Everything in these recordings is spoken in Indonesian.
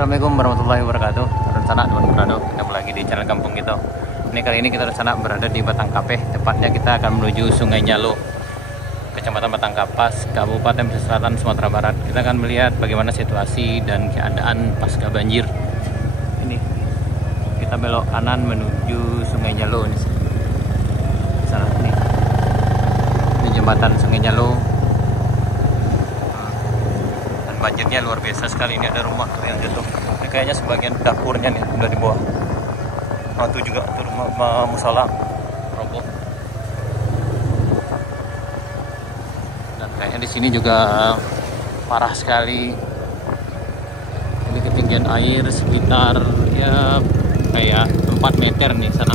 Assalamualaikum warahmatullahi wabarakatuh. Rencana teman berada ketemu lagi di channel kampung kita. Ini kali ini kita rencana berada di Batangkape. Tepatnya kita akan menuju Sungai Nyalo, Kecamatan Batangkapas, Kabupaten Pesisir Selatan, Sumatera Barat. Kita akan melihat bagaimana situasi dan keadaan pasca banjir. Ini kita belok kanan menuju Sungai Nyalo ini. Sana nih. Ini jembatan Sungai Nyalo. Banjirnya luar biasa sekali. Ini ada rumah yang jatuh. Ini kayaknya sebagian dapurnya nih udah di bawah. Oh, itu juga itu rumah musola roboh. Dan kayaknya di sini juga parah sekali. Ini ketinggian air sekitar ya kayak 4 meter nih sana.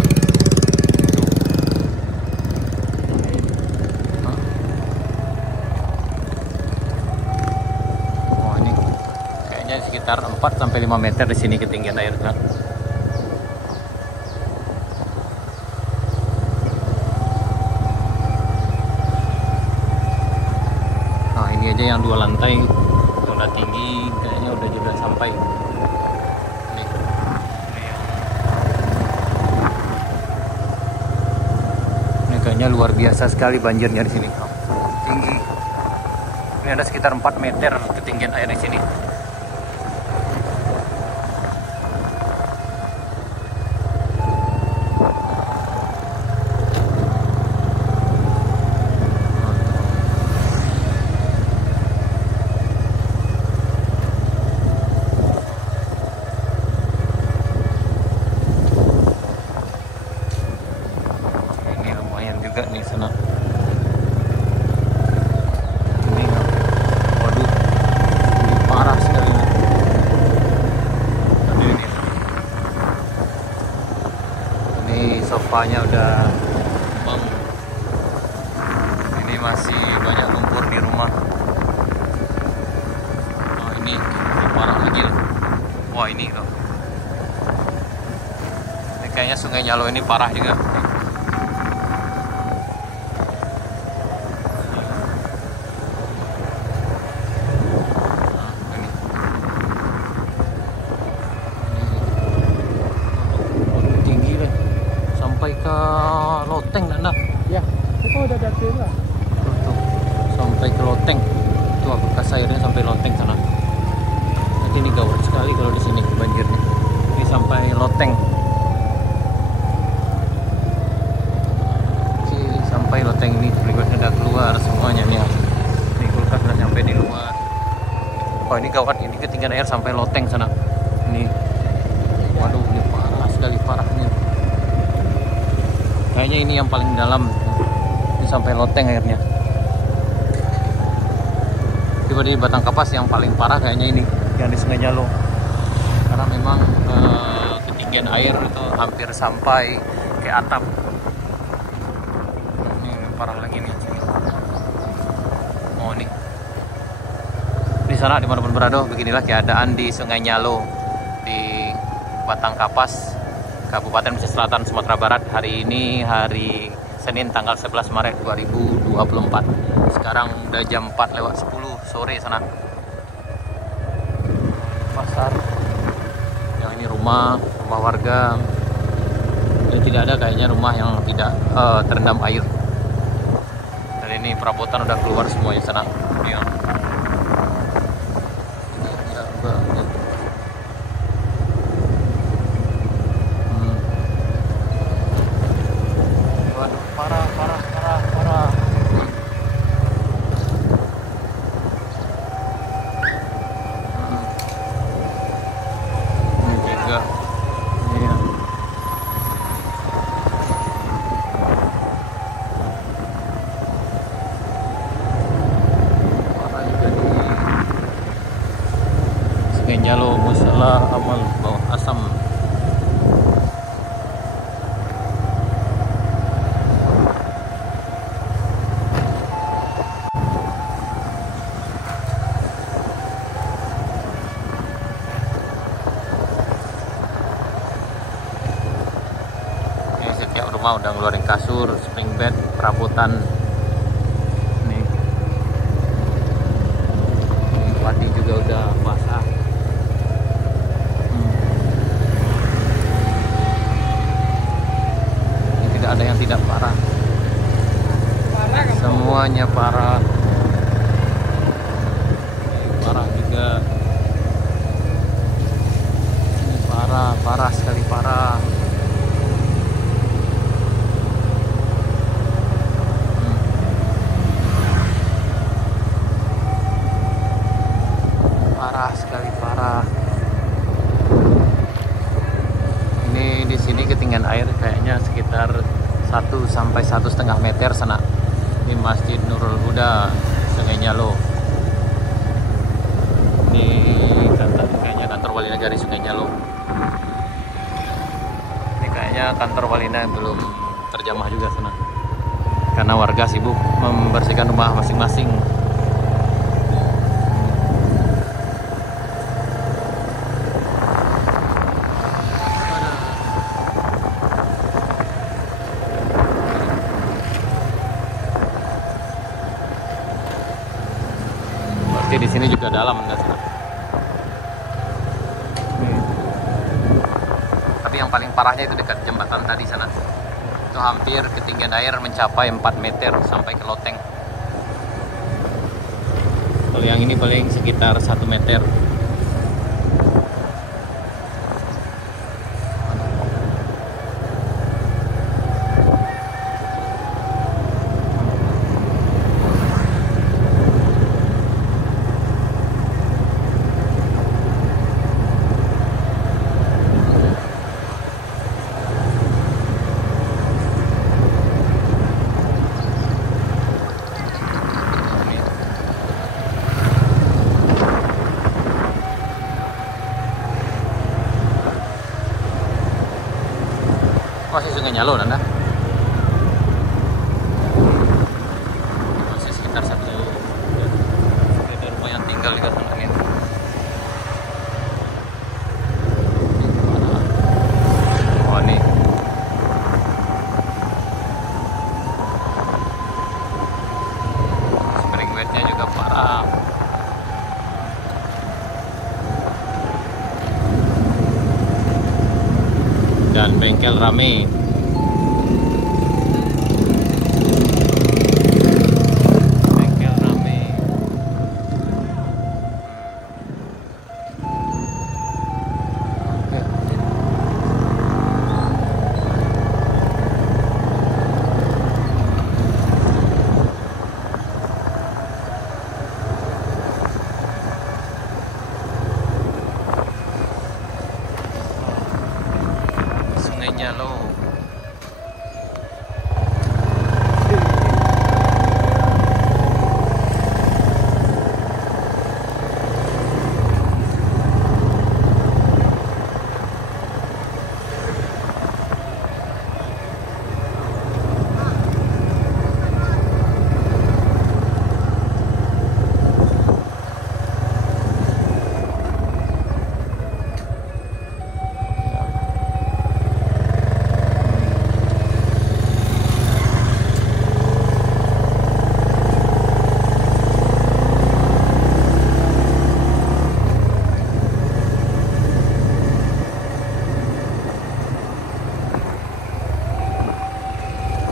Sekitar 4-5 meter di sini ketinggian air kan. Nah ini aja yang 2 lantai udah tinggi, kayaknya udah juga sampai. Ini kayaknya luar biasa sekali banjirnya di sini. Tinggi. Ini ada sekitar 4 meter ketinggian air di sini. Juga nih sana. Ini waduh, ini parah sekali nih. Aduh, ini sofanya udah bang. Ini masih banyak lumpur di rumah. Oh ini parah lagi loh. Wah ini loh. Ini kayaknya Sungai Nyalo ini parah juga. Ke loteng nak ya, itu udah ada lah. Sampai ke loteng itu bekas airnya sampai loteng sana. Nanti ini gawat sekali kalau di sini banjirnya. Ini sampai loteng. Oke, sampai loteng ini kulkasnya udah keluar semuanya nih. Ini kulkas udah sampai di luar. Oh ini gawat, ini ketinggian air sampai loteng sana. Ini waduh, ini parah sekali parahnya. Kayaknya ini yang paling dalam, ini sampai loteng airnya. Tiba di Batangkapas yang paling parah kayaknya ini, yang di Sungai Nyalo. Karena memang ketinggian air itu hampir sampai ke atap. Ini parah lagi nih. Oh ini. Di sana dimanapun berada, beginilah keadaan di Sungai Nyalo di Batangkapas, Kabupaten Pesisir Selatan, Sumatera Barat. Hari ini hari Senin tanggal 11 Maret 2024. Sekarang udah jam 4:10 sore sana. Pasar. Yang ini rumah warga. Dan tidak ada kayaknya rumah yang tidak terendam air. Dan ini perabotan udah keluar semuanya sana. Ini parah. Ini juga. Iya. Parah juga di Sungai Nyalo, Musalah Amal Bawah Asam. Rumah udah ngeluarin kasur, spring bed, perabotan. Nih. Padi juga udah basah. semuanya parah. Ini parah juga. Ini parah, parah sekali parah. Parah sekali parah. Ini di sini ketinggian air kayaknya sekitar 1 sampai 1,5 meter sana. Di Masjid Nurul Huda, Sungai Nyalo. Ini kayaknya kantor Wali Negari Sungai Nyalo. Ini kayaknya kantor Walina belum terjamah juga sana. Karena warga sibuk membersihkan rumah masing-masing. Di sini juga dalam, tapi yang paling parahnya itu dekat jembatan tadi sana. Itu hampir ketinggian air mencapai 4 meter sampai ke loteng. Kalau yang ini paling sekitar 1 meter. Masih Sungai Nyalo, Nanda. Masih sekitar 1 meter rumah yang tinggal di sana ini. Oh ini. Spring wetnya juga parah. Dan bengkel rame. Bengkel rame. Oke. Sungai Nyalo.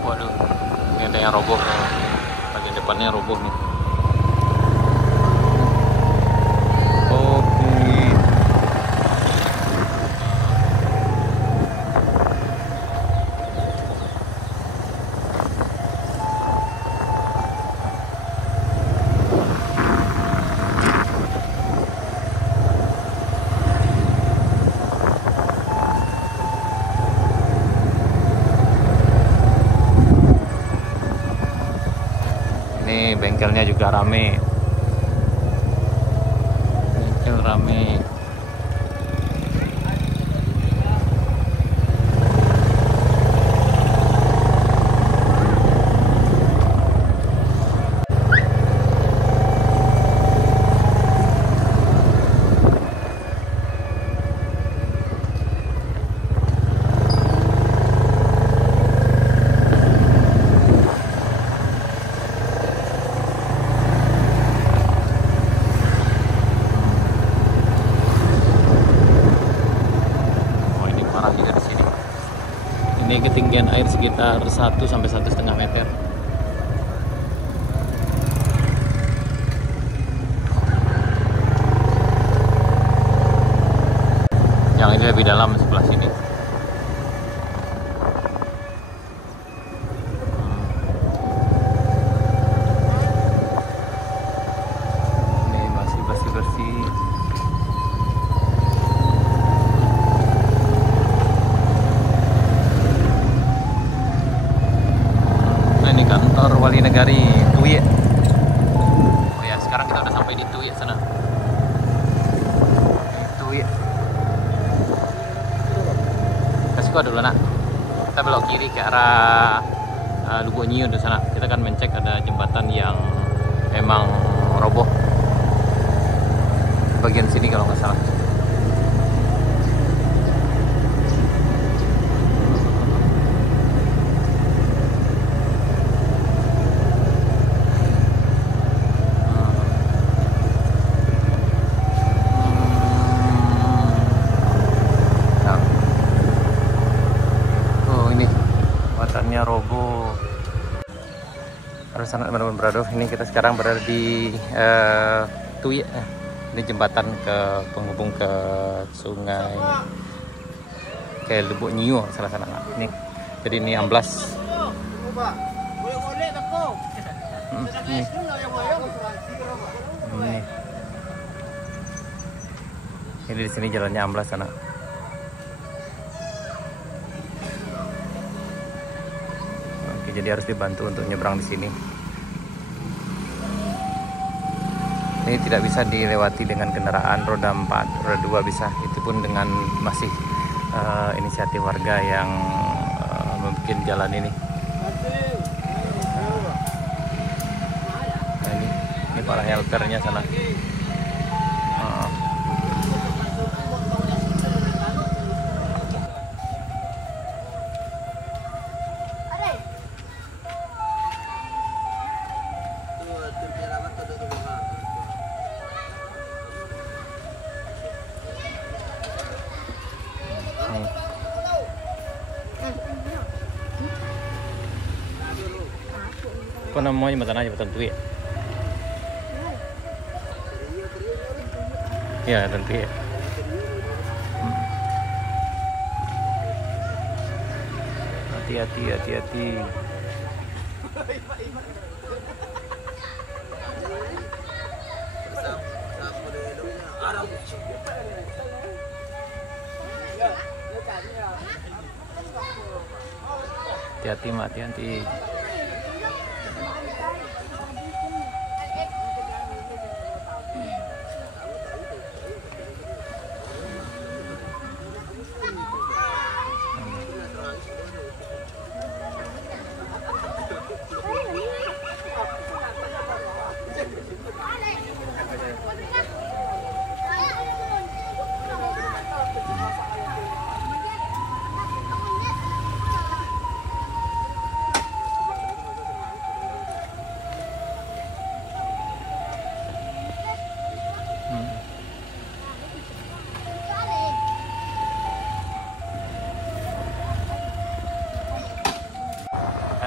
Waduh, ini ada yang roboh. Bagian depannya roboh nih. Oke. Ini bengkelnya juga rame. Bengkel rame. Ini ketinggian air sekitar 1 sampai 1,5 meter. Yang ini lebih dalam sebelah sini. Ini masih bersih-bersih. Nah, ini kantor Wali Negari Tui. Oh ya, sekarang kita udah sampai di Tui sana. Tui. Kasih dulu nak. Kita belok kiri ke arah Lubuk Nyiu di sana. Kita akan mencek ada jembatan yang memang roboh. Bagian sini kalau nggak salah. Roboh. Harus sangat teman-teman berado. Ini kita sekarang berada di Tui. Ini jembatan ke penghubung ke sungai ke Lubuk Nyiu salah sana. Ini jadi ini amblas. Ini di sini jalannya amblas sana. Jadi harus dibantu untuk nyebrang di sini. Ini tidak bisa dilewati dengan kendaraan roda 4, roda 2 bisa. Itu pun dengan masih inisiatif warga yang membuat jalan ini. Nah, ini para helpernya sana. Apa namanya jembatan aja jembatan Tui? Ya, jembatan Tui. Hati-hati. Hati-hati, hati-hati.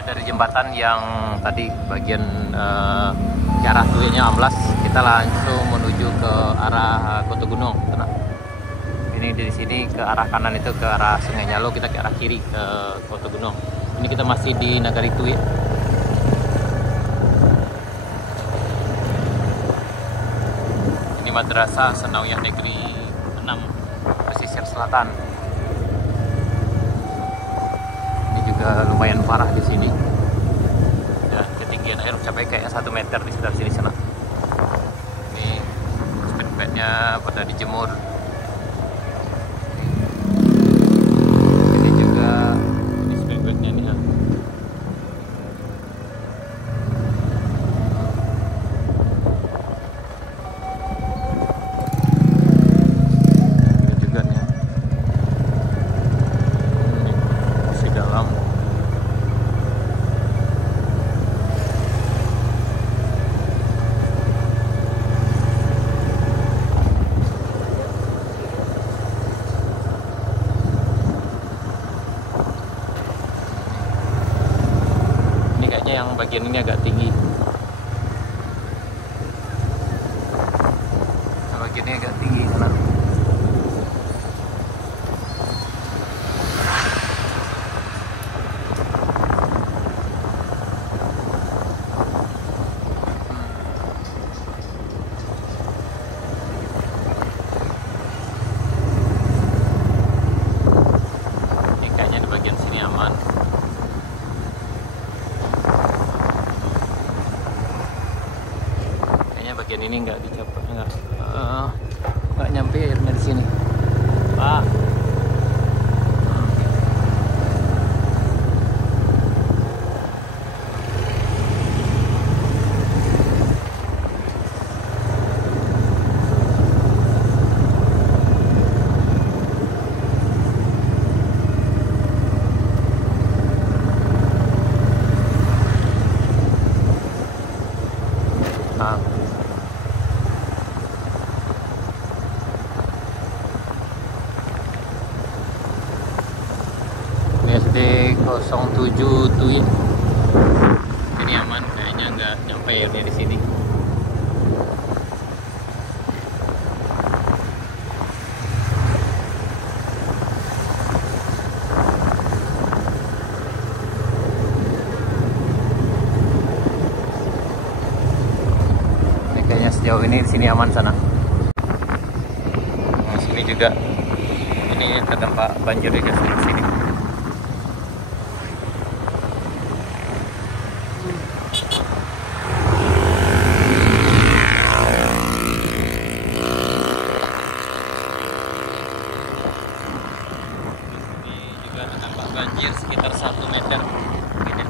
Dari jembatan yang tadi bagian ke arah Tui-nya amblas, kita langsung menuju ke arah Kota Gunung. Tenang. Ini dari sini ke arah kanan itu ke arah Sungai Nyalo, kita ke arah kiri ke Kota Gunung. Ini kita masih di Nagari Tui. Ini Madrasah Sanawiyah Negeri 6 pesisir selatan. Lumayan parah di sini. Dan ketinggian air mencapai kayak 1 meter di sekitar sini sana. Ini spendbednya pada dijemur. Ini juga ini spendbednya nih ya. Ini juga nih. Masih dalam. Yang bagian ini agak tinggi. Bagian ini agak tinggi sana. bagian ini nggak nggak nyampe airnya di sini, Pak. Nah, SD 07 tuh ya. Ini aman, kayaknya nggak nyampe airnya di sini. Ini kayaknya sejauh ini di sini aman sana. Nah, sini juga ini terdampak banjir di sini. Banjir sekitar 1 meter mungkin ya.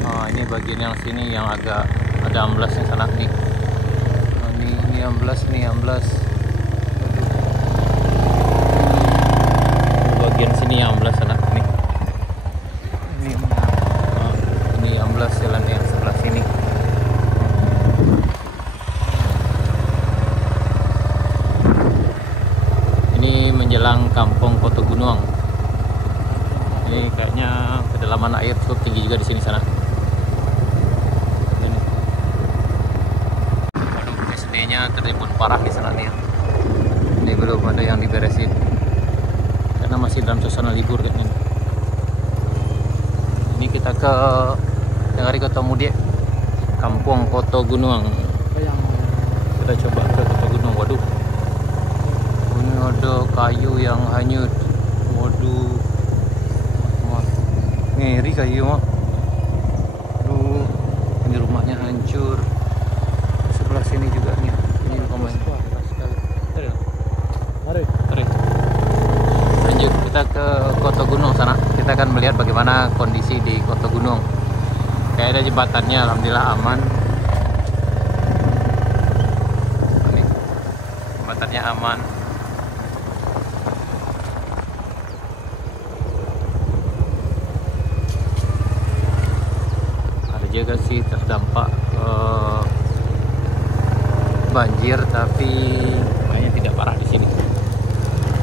Oh, ini bagian yang sini yang agak ada amblasnya sana nih. Oh, ini amblas nih, amblas. Bagian sini yang amblas sana nih. Ini amblas jalan yang sebelah sini. Menjelang kampung Koto Gunuang. Ini kayaknya kedalaman air cukup tinggi juga di sini sana. Ini. Aduh, SD-nya tertimbun parah di sana nih. Ini belum ada yang diberesin karena masih dalam suasana libur kan ini. Ini kita ke Negari Koto Mudik, Kampung Koto Gunuang. Kita coba ke Koto Gunuang. Waduh, ini ada kayu yang hanyut. Waduh, ngeri kayu mah. Aduh, ini rumahnya hancur. Sebelah sini juga nih. Ini rumahnya. Lanjut kita ke Koto Gunung sana. Kita akan melihat bagaimana kondisi di Koto Gunung. Kayak ada jembatannya, alhamdulillah aman. Ini jembatannya aman. Juga sih terdampak banjir, tapi kayaknya tidak parah di sini.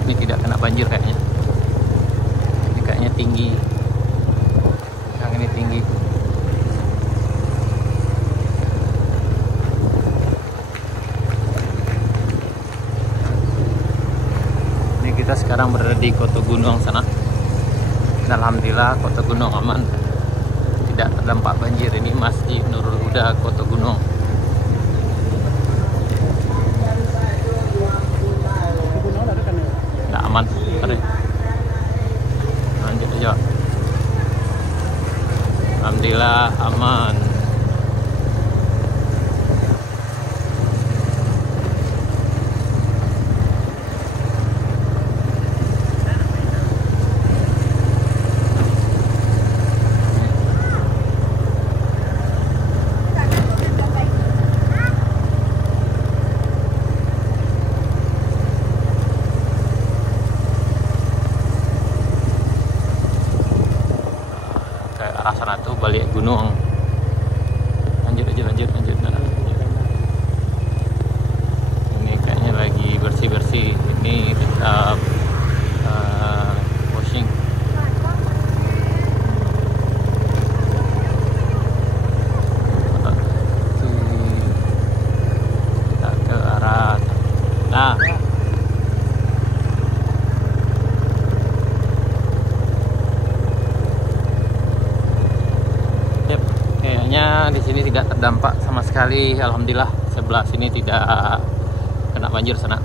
Ini tidak kena banjir kayaknya. Ini kayaknya tinggi. Yang ini tinggi. Ini kita sekarang berada di Koto Gunung sana. Dan alhamdulillah Koto Gunung aman, tidak terdampak banjir. Ini Masjid Nurul Huda Koto Gunung. Nggak aman. Lanjut aja. Alhamdulillah aman. Arah sana tuh balik gunung. Lanjut. Nah, ini kayaknya lagi bersih. Ini kita washing. Kita ke arah. Nah, kayaknya di sini tidak terdampak sama sekali. Alhamdulillah, sebelah sini tidak kena banjir sana.